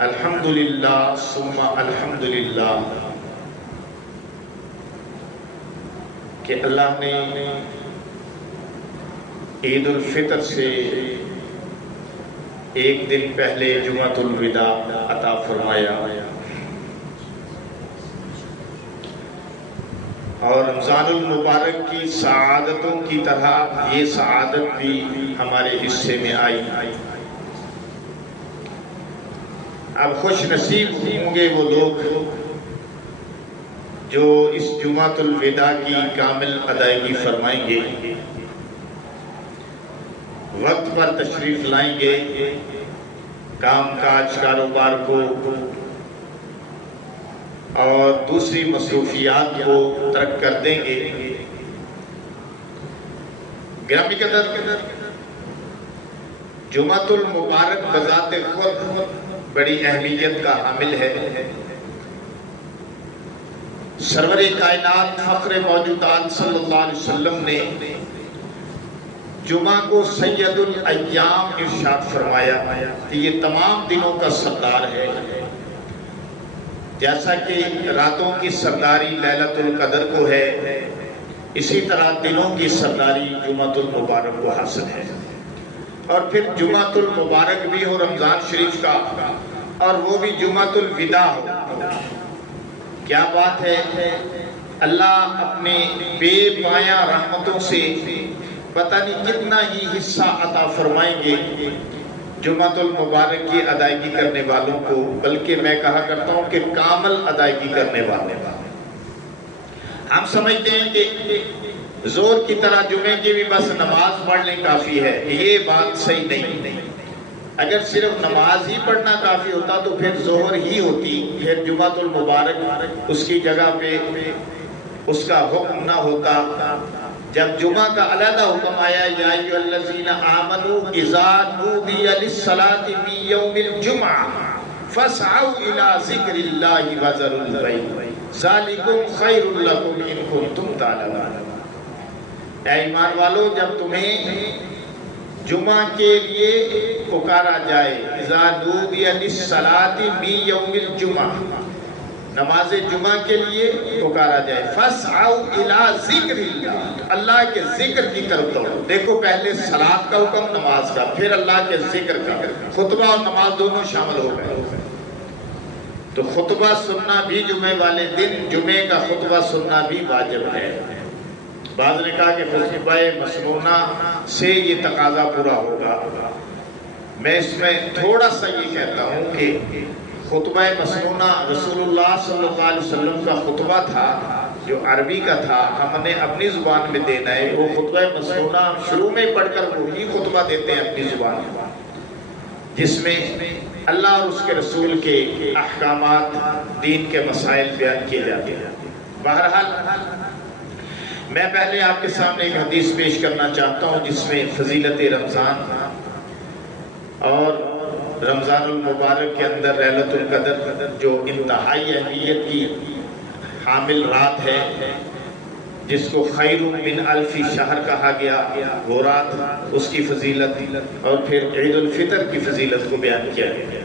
الحمدللہ ثم الحمدللہ کہ اللہ نے عید الفطر سے ایک دن پہلے جمعۃ الوداع عطا فرمایا اور رمضان المبارک کی سعادتوں کی طرح یہ سعادت بھی ہمارے حصے میں آئی۔ اب خوش نصیب ہوں گے وہ لوگ جو اس جمعۃ الوداع کی کامل ادائیگی فرمائیں گے، وقت پر تشریف لائیں گے، کام کاج کاروبار کو اور دوسری مصروفیات کو ترک کر دیں گے۔ گرامی قدر، جمعۃ المبارک بذات خود بڑی اہمیت کا حامل ہے۔ سرور کائنات فخر موجودات صلی اللہ علیہ وسلم نے جمعہ کو سید الایام ارشاد فرمایا کہ یہ تمام دنوں کا سردار ہے، جیسا کہ راتوں کی سرداری لیلۃ القدر کو ہے، اسی طرح دنوں کی سرداری جمعۃ المبارک کو حاصل ہے۔ اور پھر جمعۃ المبارک بھی ہو رمضان شریف کا، اور وہ بھی جمعۃ الوداع ہو، کیا بات ہے! اللہ اپنے بے پایاں رحمتوں سے پتہ نہیں کتنا ہی حصہ عطا فرمائیں گے جمعۃ المبارک کی ادائیگی کرنے والوں کو، بلکہ میں کہا کرتا ہوں کہ کامل ادائیگی کرنے والے۔ ہم سمجھتے ہیں کہ زور کی طرح جمعے کی بھی بس نماز پڑھ لیں کافی ہے، یہ بات صحیح نہیں۔ اگر صرف نماز ہی پڑھنا کافی ہوتا تو پھر ظہر ہی ہوتی، پھر جمعۃ المبارک اس کی جگہ پہ اس کا حکم نہ ہوتا۔ جب جمعہ کا علیحدہ حکم آیا، یا ایھا الذین آمنوا اذا نودی للصلاۃ من یوم الجمعہ فاسعوا الی ذکر اللہ وذروا البیع ذلکم خیر لکم ان کنتم تعلمون۔ اے ایمان والو، جب تمہیں جمعہ کے لیے پکارا جائے، اذا نودی للصلاۃ من یوم الجمعہ، نماز جمعہ کے لیے پکارا جائے، فاسعوا الی ذکر اللہ، اللہ کے ذکر کی طرف دوڑو۔ دیکھو، پہلے صلاۃ کا حکم، نماز کا، پھر اللہ کے ذکر کا، خطبہ اور نماز دونوں شامل ہو گئے۔ تو خطبہ سننا بھی جمعے والے دن، جمعے کا خطبہ سننا بھی واجب ہے۔ بعض نے کہا کہ خطبہ مسنونہ سے یہ تقاضا پورا ہوگا۔ میں اس میں تھوڑا سا یہ کہتا ہوں کہ خطبہ مسنونہ رسول اللہ صلی اللہ علیہ وسلم کا خطبہ تھا جو عربی کا تھا، ہم نے اپنی زبان میں دینا ہے۔ وہ خطبہ مسنونہ ہم شروع میں پڑھ کر وہی خطبہ دیتے ہیں اپنی زبان میں، جس میں اللہ اور اس کے رسول کے احکامات، دین کے مسائل بیان کیے جاتے ہیں۔ بہرحال میں پہلے آپ کے سامنے ایک حدیث پیش کرنا چاہتا ہوں جس میں فضیلت رمضان اور رمضان المبارک کے اندر لیلۃ القدر جو انتہائی اہمیت کی حامل رات ہے، جس کو خیر من الف شہر کہا گیا، وہ رات، اس کی فضیلت اور پھر عید الفطر کی فضیلت کو بیان کیا گیا۔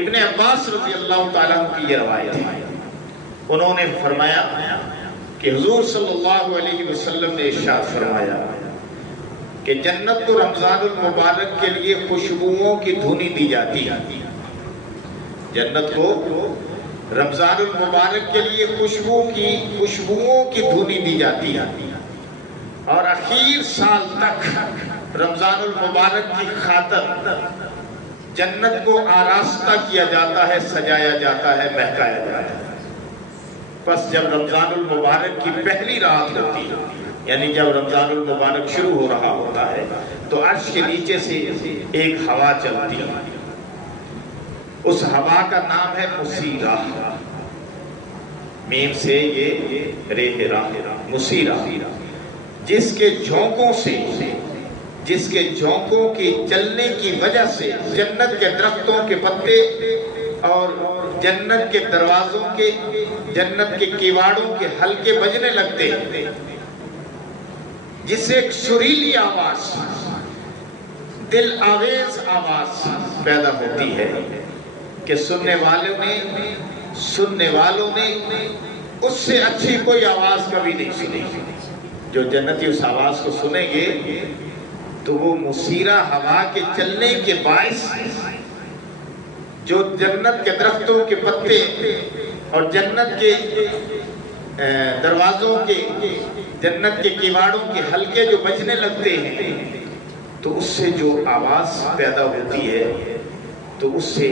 ابن عباس رضی اللہ تعالیٰ عنہ کی یہ روایت ہے، انہوں نے فرمایا کہ حضور صلی اللہ علیہ وسلم نے ارشاد فرمایا کہ جنت کو رمضان المبارک کے لیے خوشبوؤں کی دھنی دی جاتی ہے۔ جنت کو رمضان المبارک کے لیے خوشبوؤں کی دھنی دی جاتی ہے، اور اخیر سال تک رمضان المبارک کی خاطر جنت کو آراستہ کیا جاتا ہے، سجایا جاتا ہے، مہکایا جاتا ہے۔ پس جب رمضان المبارک کی پہلی رات ہوتی ہے، یعنی جب رمضان المبارک شروع ہو رہا ہوتا ہے، تو عرش کے نیچے سے ایک ہوا چلتی ہے، اس ہوا کا نام ہے مسیرہ، میم سے یہ ریح راہ، مسیرہ، جس کے جھونکوں کی چلنے کی وجہ سے جنت کے درختوں کے پتے اور جنت کے دروازوں کے، جنت کے کیواڑوں کے حلقے بجنے لگتے ہیں، جس سے ایک سریلی آواز دل آویز آواز پیدا ہوتی ہے کہ سننے والوں نے اس سے اچھی کوئی آواز کبھی نہیں سنی. جو جنتی اس آواز کو سنیں گے تو وہ مسیرہ ہوا کے چلنے کے باعث جو جنت کے درختوں کے پتے اور جنت کے دروازوں کے جنت کے کیواڑوں کے حلقے جو بجنے لگتے ہیں تو اس سے جو آواز پیدا ہوتی ہے تو اس سے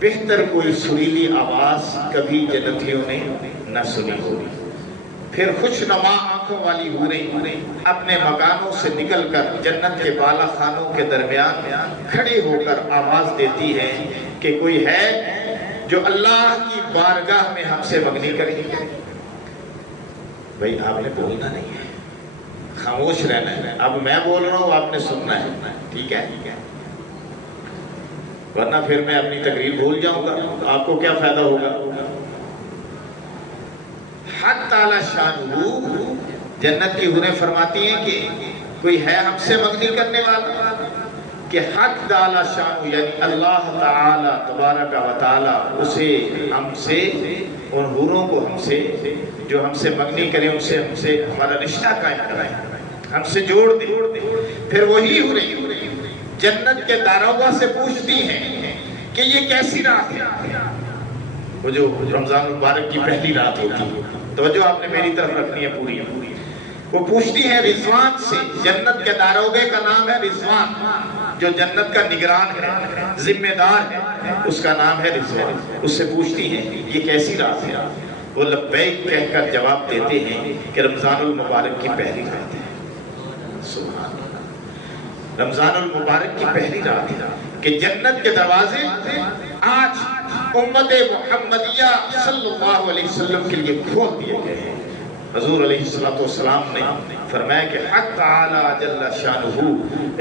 بہتر کوئی سریلی آواز کبھی جنتیوں نے نہ سنی ہوگی. پھر خوش نما آنکھوں والی حوریں اپنے مکانوں سے نکل کر جنت کے بالا خانوں کے درمیان کھڑے ہو کر آواز دیتی ہیں کہ کوئی ہے جو اللہ کی بارگاہ میں ہم سے منگنی کرے. بھائی آپ نے بولنا نہیں ہے, خاموش رہنا ہے. اب میں بول رہا ہوں آپ نے سننا ہے, ٹھیک ہے؟ ورنہ پھر میں اپنی تقریر بھول جاؤں گا تو آپ کو کیا فائدہ ہوگا. حق تعالی شانہ جنت کی حوریں فرماتی ہیں کہ کوئی ہے ہم سے منگنی کرنے والا, کہ حق تعالی شانہ یعنی اللہ تعالی تبارک و تعالی اسے ہم سے, ان حوروں کو ہم سے, جو ہم سے منگنی کریں ان سے ہم سے ہمارا رشتہ قائم کرائیں, ہم سے جوڑ دیں. پھر وہی حوریں جنت کے داروغہ سے پوچھتی ہیں کہ یہ کیسی رات ہے. وہ جو رمضان المبارک کی پہلی رات ہوتی ہے, توجہ آپ نے میری طرف رکھنی ہے پوری. وہ پوچھتی ہیں رضوان سے, جنت کے داروغے کا نام ہے رضوان, جو جنت کا نگران ہے, ذمہ دار ہے, اس کا نام ہے رضوان. اس سے پوچھتی ہیں یہ کیسی رات ہے. وہ لبیک کہہ کر جواب دیتے ہیں کہ رمضان المبارک کی پہلی رات ہے. سبحان اللہ, رمضان المبارک کی پہلی رات ہے کہ جنت کے دروازے آج امت محمدیہ صلی اللہ علیہ وسلم کے لیے کھول دیے گئے ہیں. حضور علیہ السلام نے فرمایا کہ حق تعالی جل شانہ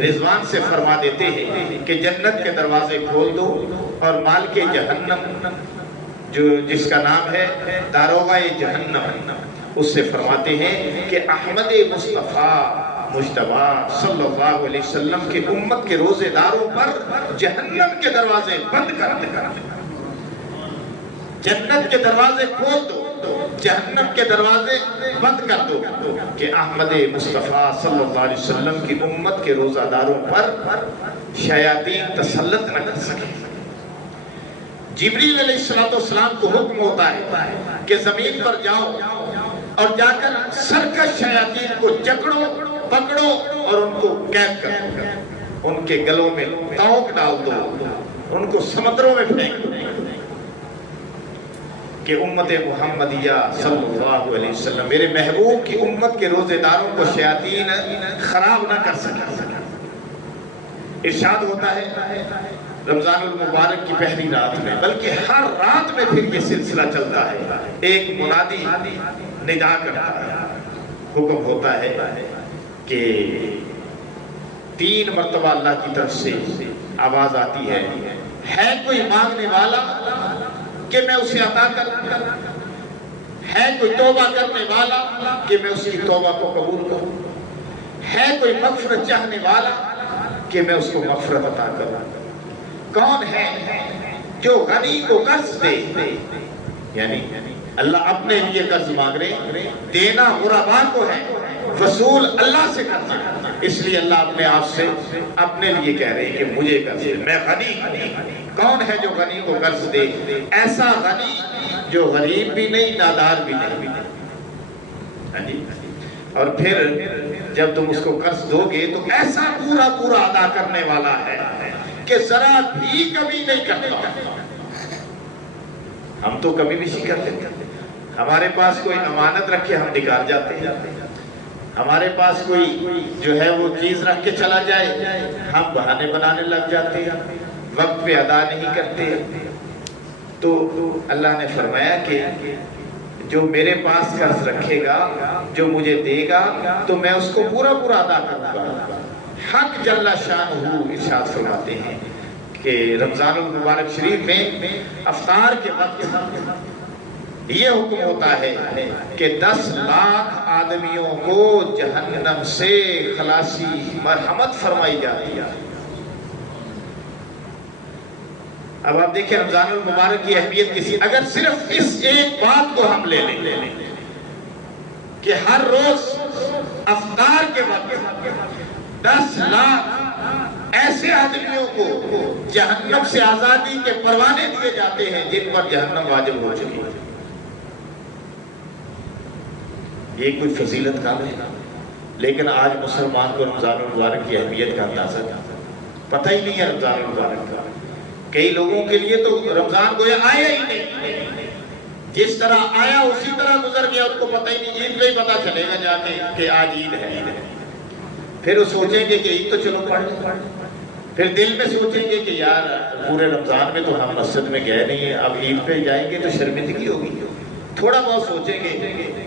رضوان سے فرما دیتے ہیں کہ جنت کے دروازے کھول دو, اور مالک جہنم جو جس کا نام ہے داروغہ جہنم, اس سے فرماتے ہیں کہ احمد مصطفیٰ مجتبی صلی اللہ علیہ وسلم کے امت کے روزے داروں پر جہنم کے دروازے بند کر دے. جنت کے دروازے کھول دو, جہنم کے دروازے بند کر دو کہ احمد مصطفیٰ صلی اللہ علیہ وسلم کی امت کے روزہ داروں پر شیاطین تسلط نہ کر سکے. جبریل علیہ السلام کو حکم ہوتا ہے کہ زمین پر جاؤ اور جا کر سرکش شیاطین کو جکڑو, پکڑو اور ان کو قید کر دو, ان کے گلوں میں تونک ڈال دو, ان کو سمندروں میں پھینک دو کہ امت محمدیہ صلی اللہ علیہ وسلم میرے محبوب کی امت کے روزے داروں کو شیاطین خراب نہ کر سکے. ارشاد ہوتا ہے رمضان المبارک کی پہلی رات میں, بلکہ ہر رات میں پھر یہ سلسلہ چلتا ہے. ایک منادی ندا کرتا ہے, حکم ہوتا ہے کہ 3 مرتبہ اللہ کی طرف سے آواز آتی ہے کوئی مانگنے والا کہ میں اسے عطا کروں, ہے کوئی توبہ کرنے والا کہ میں اس کی توبہ کو قبول کروں, ہے کوئی مغفرت چاہنے والا کہ میں اس کو مغفرت عطا کروں. کون ہے جو غنی کو قرض دے, یعنی اللہ اپنے لیے قرض مانگ رہے, دینا غربا کو ہے, وصول اللہ سے کرنا ہے. اس لیے اللہ اپنے آپ سے اپنے لیے کہہ رہے ہیں کہ مجھے قرض دے, میں غنی. کون ہے جو غنی کو قرض دے؟ ایسا غنی جو غریب بھی نہیں, نادار بھی نہیں. اور پھر جب تم اس کو قرض دو گے تو ایسا پورا پورا ادا کرنے والا ہے کہ ذرا بھی کمی نہیں کرتا. ہم تو کمی بھی نہیں کرتے. ہمارے پاس کوئی امانت رکھے ہم نکال جاتے ہیں, ہمارے پاس کوئی جو ہے وہ چیز رکھ کے چلا جائے ہم بہانے بنانے لگ جاتے ہیں, وقت پہ ادا نہیں کرتے. تو اللہ نے فرمایا کہ جو میرے پاس قرض رکھے گا, جو مجھے دے گا, تو میں اس کو پورا پورا ادا کروں گا. حق جل شانہ ارشاد فرماتے ہیں کہ رمضان المبارک شریف میں افطار کے وقت یہ حکم ہوتا ہے کہ 10 لاکھ آدمیوں کو جہنم سے خلاصی مرحمت فرمائی جاتی ہے. اب آپ دیکھیں رمضان المبارک کی اہمیت کسی، اگر صرف اس ایک بات کو ہم لے لیں کہ ہر روز افطار کے وقت 10 لاکھ ایسے آدمیوں کو جہنم سے آزادی کے پروانے دیے جاتے ہیں جن پر جہنم واجب ہو چکی ہے، یہ کوئی فضیلت کا نہیں، لیکن آج مسلمان کو رمضان المبارک کی اہمیت کا اندازہ پتہ ہی نہیں ہے۔ رمضان المبارک کا کئی لوگوں کے لیے تو رمضان گویا آیا ہی نہیں، جس طرح آیا اسی طرح گزر گیا، ان کو پتہ ہی نہیں، عید پہ ہی پتہ چلے گا جا کے کہ آج عید ہے، پھر وہ سوچیں گے کہ عید تو چلو پڑھ لیں، پھر دل میں سوچیں گے کہ یار پورے رمضان میں تو ہم مسجد میں گئے نہیں ہیں، اب عید پہ جائیں گے تو شرمندگی ہوگی، تھوڑا بہت سوچیں گے،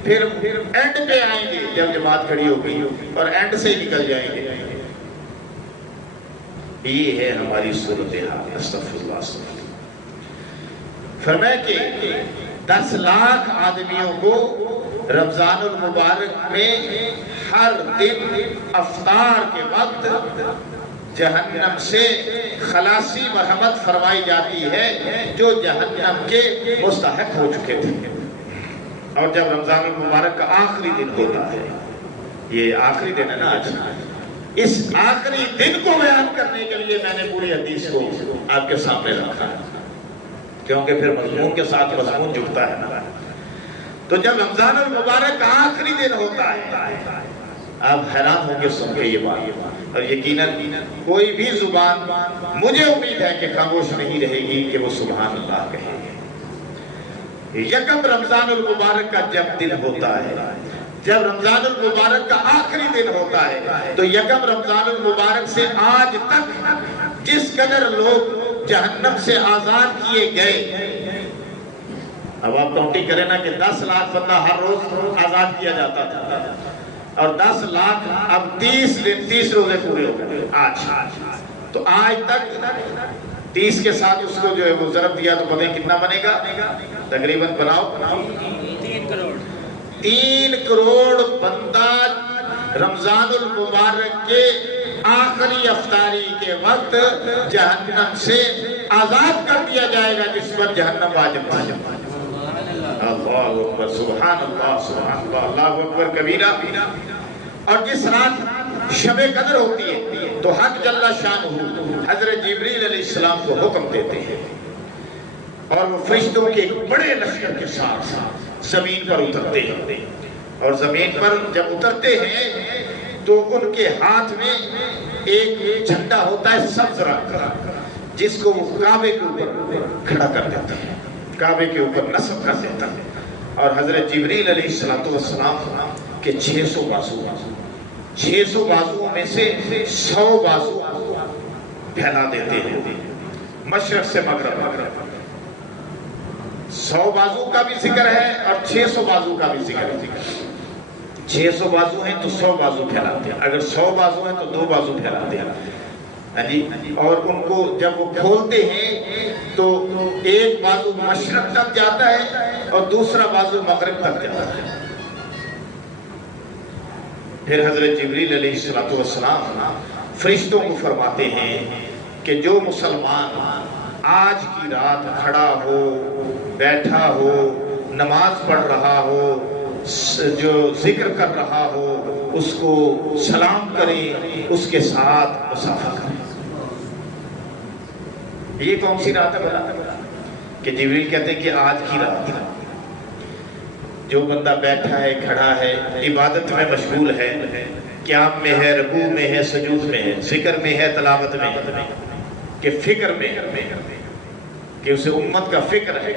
پھر اینڈ پہ آئیں گے جب جماعت کھڑی ہوگی اور اینڈ سے ہی نکل جائیں گے۔ یہ ہے ہماری صورتحال، استغفر اللہ استغفر اللہ۔ فرمایا کہ 10 لاکھ آدمیوں کو رمضان المبارک میں ہر دن افطار کے وقت جہنم سے خلاصی مرحمت فرمائی جاتی ہے جو جہنم کے مستحق ہو چکے تھے۔ اور جب رمضان المبارک کا آخری دن ہوتا ہے، یہ آخری دن ہے نا آج، اس آخری دن کو بیان کرنے کے لیے میں نے پوری حدیث کو آپ کے سامنے رکھا ہے، کیونکہ پھر مضمون کے ساتھ مضمون جڑتا ہے نا۔ تو جب رمضان المبارک کا آخری دن ہوتا ہے، آپ حیران ہوں گے سن کے یہ بات، اور یقیناً کوئی بھی زبان مجھے امید ہے کہ خاموش نہیں رہے گی کہ وہ سبحان اللہ کہے گی۔ یکم رمضان المبارک کا جب دن ہوتا ہے، جب رمضان المبارک کا آخری دن ہوتا ہے، تو یکم رمضان المبارک سے آج تک جس قدر لوگ جہنم سے آزاد کیے گئے، اب آپ کاؤنٹی کریں نا کہ 10 لاکھ بندہ ہر روز آزاد کیا جاتا تھا، اور 10 لاکھ اب 30 روزے پورے ہو گئے آج، تو آج تک 30 کے ساتھ اس کو جو ہے وہ ضرب دیا تو پتہ کتنا بنے گا، تقریباً بناؤ 3 کروڑ بندہ رمضان المبارک کے آخری افطاری کے وقت جہنم سے آزاد کر دیا جائے گا، جس پر جہنم واجب واجب۔ اللہ اکبر، سبحان اللہ سبحان اللہ، اللہ اکبر کبیرہ۔ اور جس رات شب قدر ہوتی ہے تو حق جل شانہ حضرت جبریل علیہ السلام کو حکم دیتے ہیں، اور وہ فرشتوں کے ایک بڑے لشکر کے ساتھ زمین پر اترتے ہیں، اور زمین پر جب اترتے ہیں تو ان کے ہاتھ میں ایک جھنڈا ہوتا ہے سبز رنگ کا، جس کو وہ کعبے کے اوپر کھڑا کر دیتا ہے، کعبے کے اوپر نصب کر دیتا ہے، اور حضرت جبریل علیہ السلام کے 600 بازو، 600 بازوؤں میں سے 100 بازو پھیلا دیتے ہیں مشرق سے مغرب۔ 100 بازو کا بھی ذکر ہے اور 600 بازو کا بھی ذکر ہے۔ 600 بازو ہیں تو 100 بازو پھیلاتے ہیں، اگر 100 بازو ہیں تو 2 بازو پھیلاتے ہیں، اور ان کو جب وہ کھولتے ہیں تو ایک بازو مشرق تک جاتا ہے اور دوسرا بازو مغرب تک جاتا ہے۔ پھر حضرت جبریل علیہ السلام فرشتوں کو فرماتے ہیں کہ جو مسلمان آج کی رات کھڑا ہو، بیٹھا ہو، نماز پڑھ رہا ہو، جو ذکر کر رہا ہو، اس کو سلام کریں، اس کے ساتھ مصافحہ کریں۔ یہ کون سی رات ہے کہ جبریل کہتے ہیں کہ آج کی رات ہے، جو بندہ بیٹھا ہے، کھڑا ہے، عبادت میں مشغول ہے، قیام میں ہے، رکوع میں ہے، سجود میں ہے، ذکر میں ہے، تلاوت میں ہے، کہ فکر میں کہ اسے امت کا فکر ہے،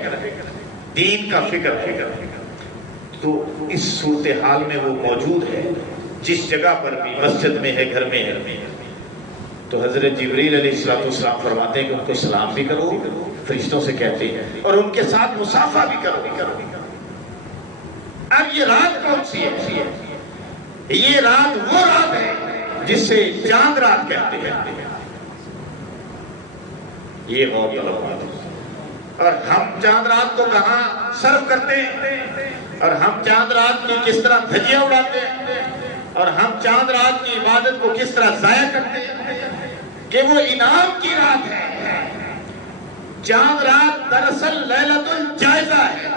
دین کا فکر ہے، تو اس صورتحال میں وہ موجود ہے، جس جگہ پر بھی، مسجد میں ہے، گھر میں ہے، تو حضرت جبریل علیہ السلام فرماتے ہیں کہ ان کو سلام بھی کرو، فرشتوں سے کہتے ہیں، اور ان کے ساتھ مصافحہ بھی کرو۔ اب یہ رات کون سی ہے؟ یہ رات وہ رات ہے جس سے چاند رات کہتے ہیں۔ یہ بہت غلط بات ہے، اور ہم چاند رات کو کہاں صرف کرتے ہیں، اور ہم چاند رات کی کس طرح دھجیاں اڑاتے ہیں، اور ہم چاند رات کی عبادت کو کس طرح ضائع کرتے ہیں کہ وہ انعام کی رات ہے۔ چاند رات دراصل لیلۃ الجائزہ ہے،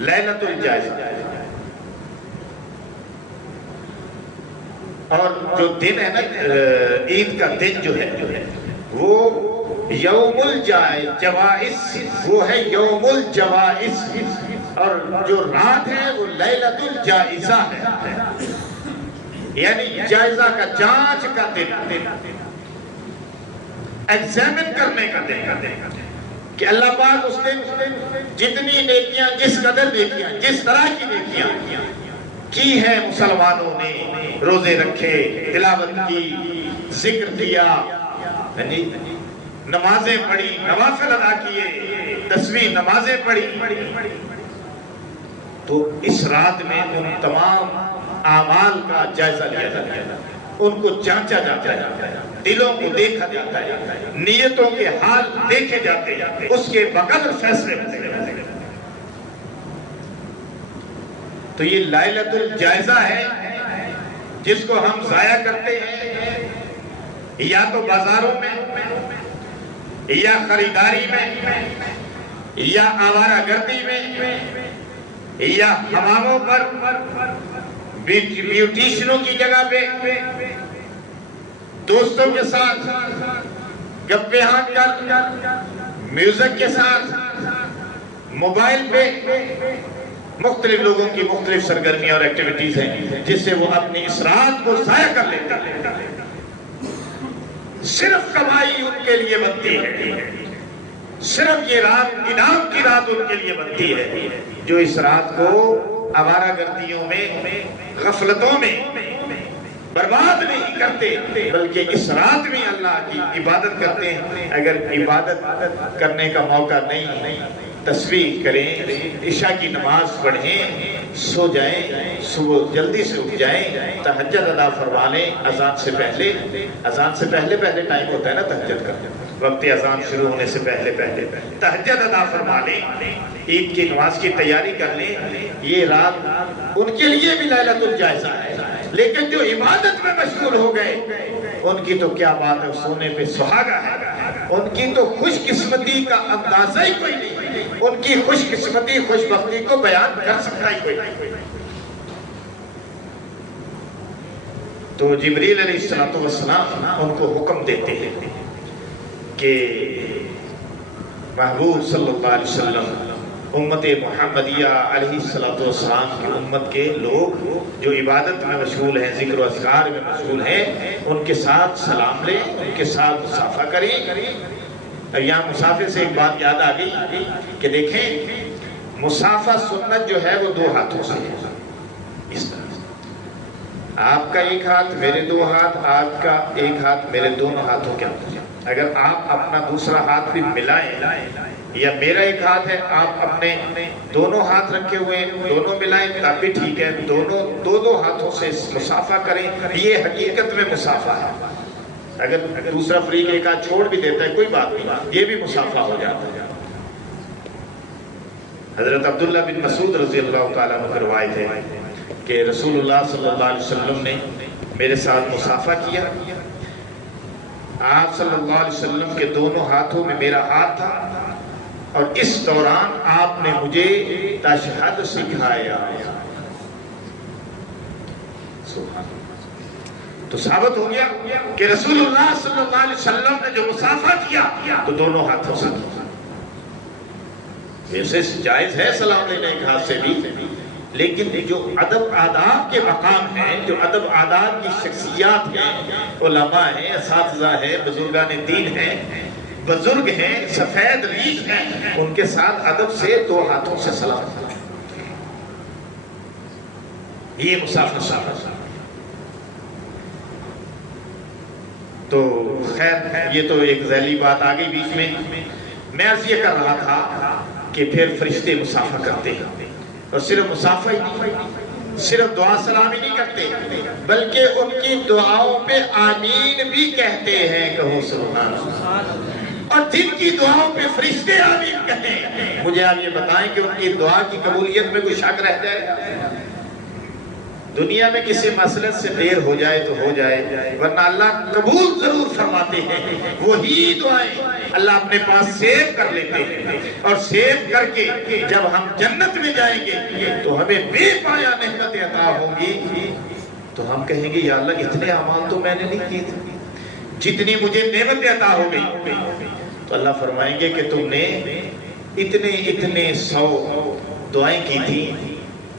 لیلۃ الجائزہ۔ اور جو دن ہے نا عید کا دن جو ہے وہ یوم الجوائز، وہ ہے یوم الجوائز، اور جو رات ہے وہ لیلۃ الجائزہ ہے، یعنی جائزہ کا، جانچ کا دن، ایگزامن کرنے کا دن، کہ اللہ پاک اس دن جتنی نیکیاں، جس قدر نیکیاں، جس طرح کی نیکیاں کی ہے مسلمانوں نے، روزے رکھے، تلاوت کی، ذکر کیا، نمازیں پڑھی، نوافل ادا کیے، 10ویں نمازیں پڑھی، تو اس رات میں ان تمام اعمال کا جائزہ لیا جاتا ہے، ان کو جانچا جاتا ہے، دلوں کو دیکھا جاتا ہے، نیتوں کے حال دیکھے جاتے ہیں، اس کے بقدر فیصلے ہوتے ہیں۔ تو یہ لیلۃ الجائزہ ہے جس کو ہم ضائع کرتے ہیں، یا تو بازاروں میں، یا خریداری میں، یا آوارہ گردی میں، یا حماموں پر، بیوٹیشنوں کی جگہ پہ، دوستوں کے ساتھ گپے ہاتھ کر، میوزک کے ساتھ، موبائل پہ، مختلف لوگوں کی مختلف سرگرمیاں اور ایکٹیویٹیز ہیں جس سے وہ اپنی اس رات کو ضائع کر لیتے ہیں۔ صرف کمائی ان کے لیے بنتی ہے، صرف یہ رات انعام کی رات ان کے لیے بنتی ہے، جو اس رات کو آوارہ گردیوں میں، غفلتوں میں برباد نہیں کرتے، بلکہ اس رات میں اللہ کی عبادت کرتے ہیں۔ اگر عبادت کرنے کا موقع نہیں، تسبیح کریں، عشاء کی نماز پڑھیں، سو جائیں، صبح جلدی سے اٹھ جائیں، تہجد ادا فرما لیں، اذان سے پہلے ٹائم ہوتا ہے نا تہجد کا، وقت اذان شروع ہونے سے پہلے تہجد ادا فرما لیں، عید کی نماز کی تیاری کر لیں۔ یہ رات ان کے لیے بھی لیلۃ الجائزہ ہے، لیکن جو عبادت میں مشغول ہو گئے ان کی تو کیا بات ہے، سونے پہ سہاگا ہے، ان کی تو خوش قسمتی کا اندازہ ہی کوئی نہیں، ان کی خوش قسمتی، خوش بختی کو بیان کر سکتا ہی کوئی نہیں۔ تو جبریل علیہ السلام ان کو حکم دیتے ہیں کہ محبوب صلی اللہ علیہ وسلم، امت محمدیہ علیہ السلام کی امت کے لوگ جو عبادت میں مشغول ہیں، ذکر و اذکار میں مشغول ہیں، ان کے ساتھ سلام لیں، ان کے ساتھ مصافحہ کریں۔ اب یہاں مصافحے سے ایک بات یاد آ گئی کہ دیکھیں مصافحہ سنت جو ہے وہ 2 ہاتھوں سے ہے، اس طرح آپ کا ایک ہاتھ، میرے 2 ہاتھ، آپ کا ایک ہاتھ، میرے دونوں ہاتھوں کے اندر۔ اگر آپ اپنا دوسرا ہاتھ بھی ملائیں، یا میرا ایک ہاتھ ہے، آپ اپنے دونوں ہاتھ رکھے ہوئے ہیں، دونوں ملائیں تب بھی ٹھیک ہے، دو ہاتھوں سے مصافحہ کریں، یہ حقیقت میں مصافحہ ہے۔ اگر دوسرا فریق ایک ہاتھ چھوڑ بھی دیتا ہے کوئی بات نہیں، یہ بھی مصافحہ ہو جاتا ہے۔ حضرت عبداللہ بن مسعود رضی اللہ تعالیٰ عنہ کی روایت ہے کہ رسول اللہ صلی اللہ علیہ وسلم نے میرے ساتھ مصافحہ کیا، آپ صلی اللہ علیہ وسلم کے دونوں ہاتھوں میں میرا ہاتھ تھا، اور اس دوران آپ نے مجھے تشہد سکھایا۔ تو ثابت ہو گیا کہ رسول اللہ صلی اللہ علیہ وسلم نے جو مصافحہ کیا تو دونوں ہاتھوں سے کیا۔ ویسے جائز ہے سلام لینا ایک ہاتھ سے بھی، لیکن جو ادب آداب کے مقام ہیں، جو ادب آداب کی شخصیات ہیں، علماء ہیں، اساتذہ ہیں، بزرگان دین ہیں، بزرگ ہیں، سفید ریش ہیں، ان کے ساتھ ادب سے 2 ہاتھوں سے سلام کریں، یہ مصافحہ۔ تو خیر یہ تو ایک ذیلی بات آ گئی بیچ میں عرض یہ کر رہا تھا کہ پھر فرشتے مصافحہ کرتے ہیں، اور صرف مصافحہ ہی نہیں، صرف دعا سلام ہی نہیں کرتے، بلکہ ان کی دعاؤں پہ آمین بھی کہتے ہیں، کہو سبحان اللہ۔ اور جن کی دعاؤں پہ فرشتے آمین کہیں، مجھے آپ یہ بتائیں کہ ان کی دعا کی قبولیت میں کوئی شک رہ جائے؟ دنیا میں کسی مسئلے سے دیر ہو جائے تو ہو جائے، ورنہ اللہ قبول ضرور فرماتے ہیں۔ وہی دعائیں اللہ اپنے پاس سیو کر لیتے ہیں، اور سیو کر کے جب ہم جنت میں جائیں گے تو ہمیں بے پایا نعمتیں عطا ہوں گی، تو ہم کہیں گے یا اللہ اتنے اعمال تو میں نے نہیں کیے تھے جتنی مجھے نعمتیں عطا ہو گئی۔ تو اللہ فرمائیں گے کہ تم نے اتنے 100 دعائیں کی تھی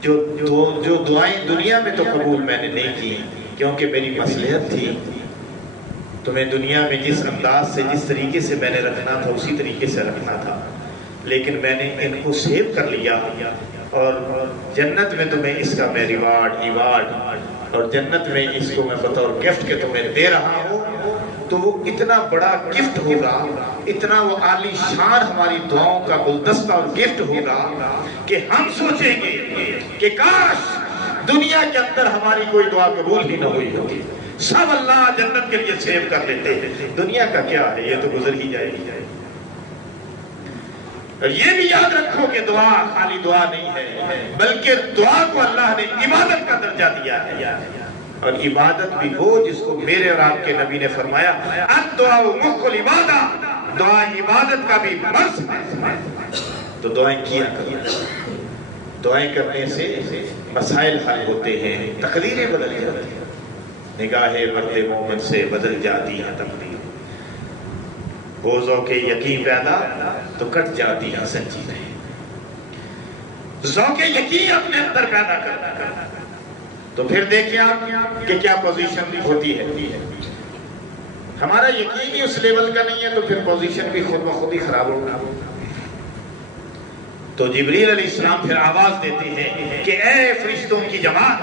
جو دعائیں دنیا میں تو قبول میں نے نہیں کی، کیونکہ میری مصلحت تھی تمہیں دنیا میں جس انداز سے جس طریقے سے میں نے رکھنا تھا اسی طریقے سے رکھنا تھا، لیکن میں نے ان کو سیو کر لیا، اور جنت میں تمہیں اس کا میں ایوارڈ اور جنت میں اس کو میں بطور گفٹ کے تمہیں دے رہا ہوں۔ تو وہ اتنا بڑا گفٹ ہوگا، اتنا وہ عالی شان ہماری دعاؤں کا گلدستہ اور گفٹ ہوگا کہ ہم سوچیں گے کہ کاش دنیا کے اندر ہماری کوئی دعا قبول ہی نہ ہوئی ہوتی، سب اللہ جنت کے لیے سیو کر لیتے ہیں۔ دنیا کا کیا ہے، یہ تو گزر ہی جائے گی۔ اور یہ بھی یاد رکھو کہ دعا خالی دعا نہیں ہے، بلکہ دعا کو اللہ نے عبادت کا درجہ دیا ہے، اور عبادت بھی وہ جس کو میرے اور آپ کے نبی نے فرمایا الدعاء مخ العبادہ، دعا عبادت کا بھی مرز ہے۔ تو دعائیں کیا کرو، دعائیں کرنے سے مسائل حل ہوتے ہیں، تقدیریں بدل جاتی ہیں، نگاہ مرد مومن سے بدل جاتی ہیں تقدیر، بوزوں کے یقین پیدا تو کٹ جاتی ہیں سنجیدیں، ذوق یقین اپنے اندر پیدا کرنا۔ تو پھر دیکھیں آپ کہ کیا پوزیشن ہوتی ہے۔ ہمارا یقین ہی اس لیول کا نہیں ہے تو پھر پوزیشن بھی خود بخود ہی خراب ہوگا۔ تو جبریل علیہ السلام پھر آواز دیتے ہیں کہ اے فرشتوں کی جماعت،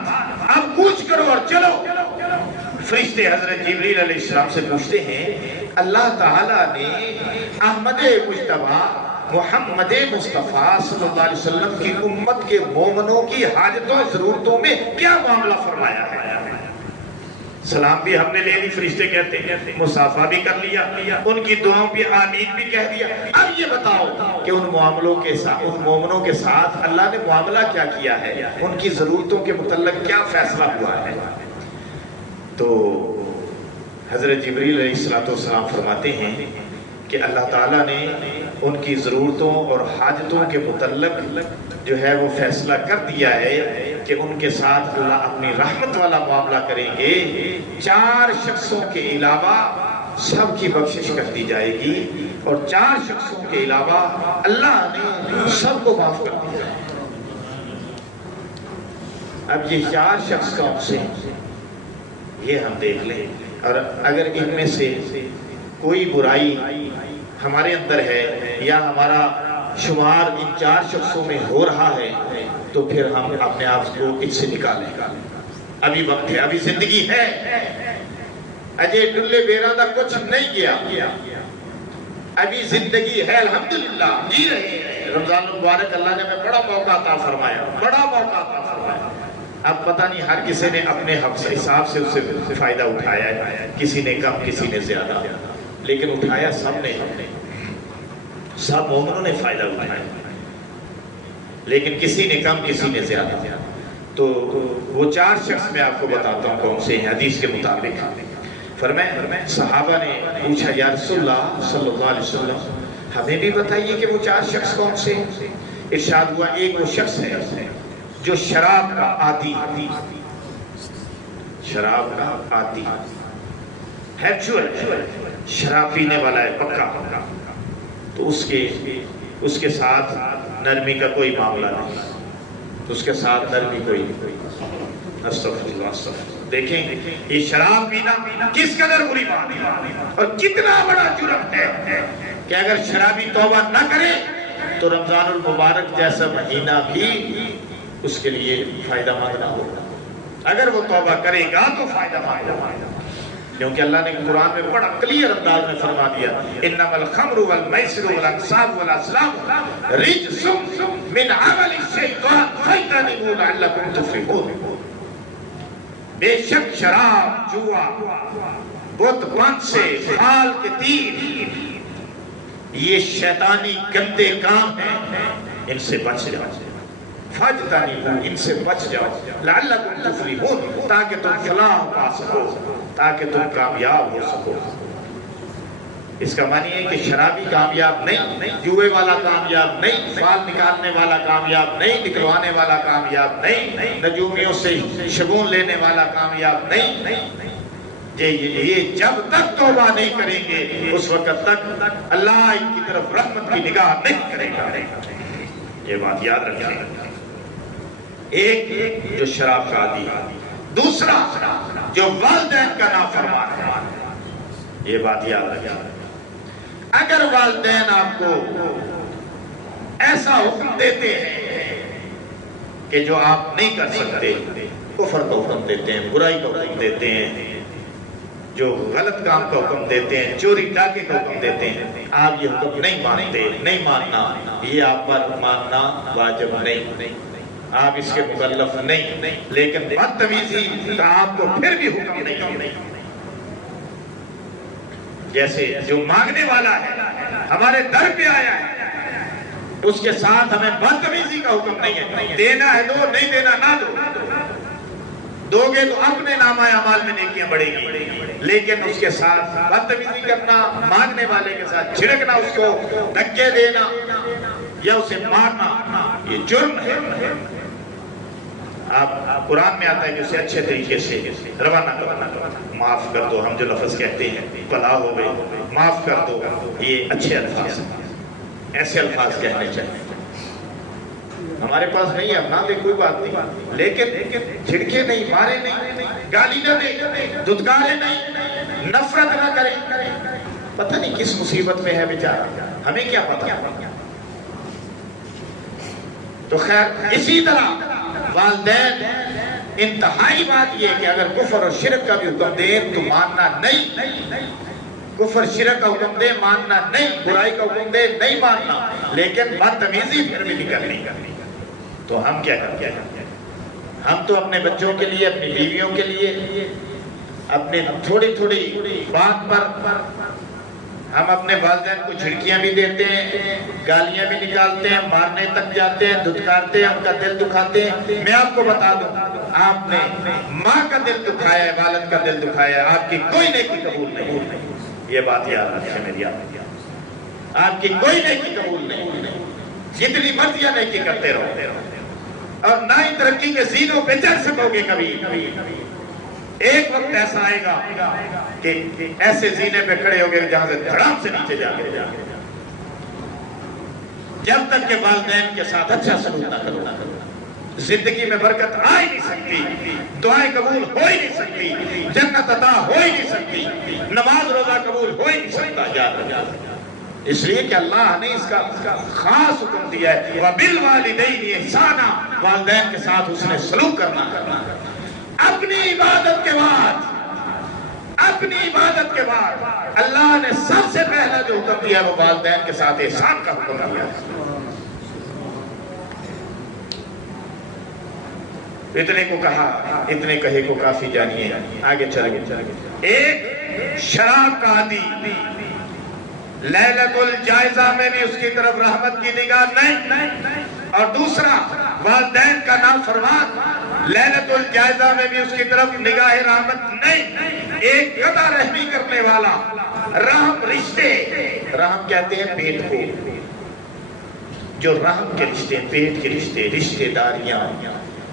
اب کوچ کرو اور چلو۔ فرشتے حضرت جبریل علیہ السلام سے پوچھتے ہیں اللہ تعالیٰ نے احمد مجتبیٰ محمد مصطفیٰ صلی اللہ علیہ وسلم کی امت کے مومنوں کی حاجتوں ضرورتوں میں کیا معاملہ فرمایا ہے؟ سلام بھی ہم نے لے لی، فرشتے کہتے ہیں، مصافحہ بھی کر لیا، ان کی دعاؤں بھی آمین بھی کہہ دیا۔ اب یہ بتاؤ کہ ان معاملوں کے ساتھ، ان مومنوں کے ساتھ اللہ نے معاملہ کیا کیا ہے، ان کی ضرورتوں کے متعلق کیا فیصلہ ہوا ہے؟ تو حضرت جبریل علیہ السلام فرماتے ہیں کہ اللہ تعالیٰ نے ان کی ضرورتوں اور حاجتوں کے متعلق جو ہے وہ فیصلہ کر دیا ہے کہ ان کے ساتھ اللہ اپنی رحمت والا معاملہ کریں گے، 4 شخصوں کے علاوہ سب کی بخشش کر دی جائے گی، اور 4 شخصوں کے علاوہ اللہ نے سب کو معاف کر دیا ہے۔ اب یہ 4 شخص کون سے ہیں یہ ہم دیکھ لیں، اور اگر ان میں سے کوئی برائی ہمارے اندر ہے یا ہمارا شمار ان 4 شخصوں میں ہو رہا ہے تو پھر ہم اپنے آپ کو ان سے نکالیں۔ ابھی وقت ہے، ابھی زندگی ہے، اجے ڈلے بیرادہ کچھ نہیں کیا، ابھی زندگی ہے، الحمدللہ جی رہے ہیں۔ رمضان المبارک اللہ نے ہمیں بڑا موقع عطا فرمایا، بڑا موقع عطا فرمایا۔ اب پتہ نہیں ہر کسی نے اپنے حساب سے اس سے فائدہ اٹھایا ہے، کسی نے کم کسی نے زیادہ، لیکن اٹھایا سب نے، سب مومنوں نے فائدہ اٹھایا، لیکن کسی نے کم کسی نے زیادہ۔ تو وہ 4 شخص میں آپ کو بتاتا ہوں کون سے ہیں حدیث کے مطابق۔ فرمایا صحابہ نے پوچھا یا رسول اللہ صلی اللہ علیہ وسلم ہمیں بھی بتائیے کہ وہ 4 شخص کون سے ہیں۔ ارشاد ہوا ایک وہ شخص ہے جو شراب کا عادی، شراب کا عادی ہیچول شراب پینے والا ہے پکا، تو اس کے ساتھ نرمی کا کوئی معاملہ نہیں، اس کے ساتھ نرمی کوئی نہیں۔ استغفراللہ استغفراللہ۔ دیکھیں یہ شراب پینا کس قدر بری بات ہے اور کتنا بڑا جرم ہے کہ اگر شرابی توبہ نہ کرے تو رمضان المبارک جیسا مہینہ بھی اس کے لیے فائدہ مند نہ ہوگا۔ اگر وہ توبہ کرے گا تو فائدہ مند ہوگا، کیونکہ اللہ نے قرآن میں بڑا کلیئر انداز میں فرما دیا انما الخمر والمیسر والانصاب والازلام رجس من عمل الشیطان فاجتنبوہ لعلکم تفلحون۔ بے شک شراب، جوا، بت پانسے، پھال کے تیر، یہ شیطانی گندے کام ہیں، ان سے بچ جاؤ۔ فاجتنبوہ، ان سے بچ جاؤ، لعلکم تفلحون، تاکہ تم فلاح پا سکو، تاکہ تم کامیاب ہو سکو۔ اس کا معنی ہے کہ شرابی کامیاب نہیں، جوئے والا کامیاب نہیں، فال نکالنے والا کامیاب نہیں، نکلوانے والا کامیاب نہیں، نجومیوں سے شگون لینے والا کامیاب نہیں۔ یہ جب تک توبہ نہیں کریں گے اس وقت تک اللہ ان کی طرف رحمت کی نگاہ نہیں کرے گا۔ یہ بات یاد رکھیں۔ ایک جو شراب کا عادی ہے، دوسرا جو والدین کا نافرمان ہے۔ یہ بات یاد رکھیں۔ اگر والدین آپ کو ایسا حکم دیتے ہیں کہ جو آپ نہیں کر سکتے، کفر کا حکم دیتے ہیں، برائی کا حکم دیتے ہیں، جو غلط کام کا حکم دیتے ہیں، چوری ڈاکے کا حکم دیتے ہیں، آپ یہ حکم نہیں مانتے، نہیں ماننا، یہ آپ پر ماننا واجب نہیں، آپ اس کے مکلف نہیں، لیکن بدتمیزی کا آپ کو پھر بھی حکم نہیں۔ جیسے جو مانگنے والا ہے ہمارے در پہ آیا ہے، اس کے ساتھ ہمیں بدتمیزی کا حکم نہیں ہے، دینا ہے دو، نہیں دینا نہ دو، دو گے تو اپنے نامہ اعمال میں نیکیاں بڑھیں گی، لیکن اس کے ساتھ بدتمیزی کرنا، مانگنے والے کے ساتھ چھڑکنا، اس کو دھکے دینا یا اسے مارنا، یہ جرم ہے۔ آپ قرآن میں آتا ہے کہ اسے اچھے طریقے سے روانہ کرنا، معاف کر دو، ہم جو لفظ کہتے ہیں بلا ہو گئی، معاف کر دو، یہ اچھے الفاظ ہیں، ایسے الفاظ کہنے چاہیے۔ ہمارے پاس نہیں ہے، نہ دے کوئی بات نہیں، لیکن جھڑکے نہیں، مارے نہیں، گالی نہ دے، دھتکارے نہیں، نفرت نہ کرے۔ پتہ نہیں کس مصیبت میں ہے بیچارہ، ہمیں کیا پتہ۔ تو خیر اسی طرح والدین، انتہائی بات یہ ہے کہ اگر کفر اور شرک کا بھی حکم دے تو ماننا نہیں، کفر شرک کا حکم دے ماننا نہیں، برائی کا حکم دے نہیں ماننا، لیکن بدتمیزی پھر بھی نہیں کرنی۔ تو ہم کیا کرتے ہیں؟ ہم تو اپنے بچوں کے لیے، اپنی بیویوں کے لیے، اپنے تھوڑی تھوڑی بات پر ہم اپنے والدین کو جھڑکیاں بھی دیتے ہیں، گالیاں بھی نکالتے ہیں، مارنے تک جاتے ہیں، دھتکارتے ہیں، ان کا دل دکھاتے ہیں۔ میں آپ کو بتا دوں، آپ نے ماں کا دل دکھایا ہے، والد کا دل دکھایا ہے، آپ کی کوئی نیکی قبول نہیں۔ یہ بات یاد رکھیں میری، آپ کی کوئی نیکی قبول نہیں، جتنی مرضیاں نیکی کرتے رہو، اور نہ ہی ترقی کے زینوں پہ چڑھ سکو گے کبھی۔ ایک وقت ایسا آئے گا کہ ایسے زینے پہ کھڑے ہو گئے جہاں سے دھڑام سے نیچے جا گئے۔ جب تک کہ والدین کے ساتھ اچھا سلوک نہ کرو، زندگی میں برکت آ ہی نہیں سکتی، دعائیں قبول ہو ہی نہیں سکتی، جنت عطا ہو ہی نہیں سکتی، نماز روزہ قبول ہو ہی نہیں سکتا۔ یاد رکھنا، اس لیے کہ اللہ نے اس کا خاص حکم دیا ہے، وَبِالْوَالِدَيْنِ إِحْسَانًا، والدین کے ساتھ حسن سلوک کرنا۔ اپنی عبادت کے بعد اللہ نے سب سے پہلا جو حکم دیا وہ والدین کے ساتھ احسان کا حکم دیا ہے۔ اتنے کو کہا، اتنے کہے کو کافی جانیے، آگے چلیں۔ ایک شراب کا عادی، لیلۃ الجائزہ میں بھی اس کی طرف رحمت کی نگاہ نہیں، اور دوسرا والدین کا نافرمان، لیلۃ الجائزہ میں بھی اس کی طرف نگاہ رحمت نہیں۔ ایک قطع رحمی کرنے والا، رحم رشتے، رحم کہتے ہیں پیٹ کو، جو رحم کے رشتے، پیٹ کے رشتے، رشتے داریاں،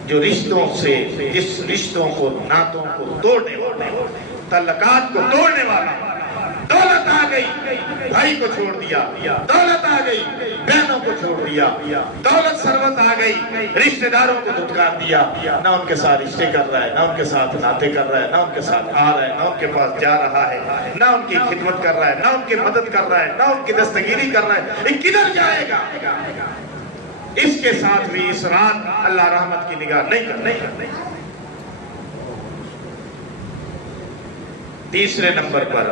جو رشتوں سے، جس رشتوں کو، ناتوں کو توڑنے والا، تعلقات کو توڑنے والا۔ دولت آ گئی، بھائی کو چھوڑ دیا، دولت آ گئی، بہنوں کو چھوڑ دیا، دولت ثروت آ گئی، رشتہ داروں کو دھتکار دیا، نہ ان کے ساتھ رشتے کر رہا ہے، نہ ان کے ساتھ ناطے کر رہا ہے، نہ ان کے ساتھ آ رہا ہے، نہ ان کے پاس جا رہا ہے، نہ ان کی خدمت کر رہا ہے، نہ ان کی مدد کر رہا ہے، نہ ان کی دستگیری کر رہا ہے، یہ کدھر جائے گا؟ اس کے ساتھ بھی اس رات اللہ رحمت کی نگاہ نہیں کرنے۔ تیسرے نمبر پر،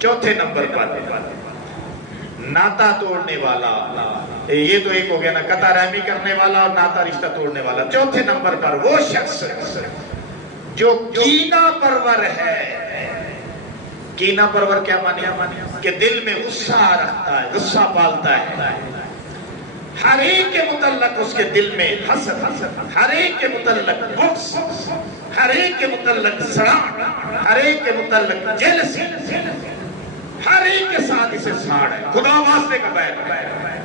چوتھے نمبر پر ناتا توڑنے والا، یہ تو ایک ہو گیا نا، قطع رحمی کرنے والا اور ناتا رشتہ توڑنے والا۔ چوتھے نمبر پر وہ شخص جو کینہ پرور ہے۔ کینہ پرور کیا مانے؟ کہ دل میں غصہ رکھتا ہے، غصہ پالتا ہے، ہر ایک کے متعلق اس کے دل میں حسد، ہر ایک کے متعلق بغض، ہر ایک کے متعلق سڑاہٹ، ہر ایک کے متعلق جیلسی، ہر ایک کے ساتھ اسے ساڑ ہے، خدا واسطے کا بیر ہے۔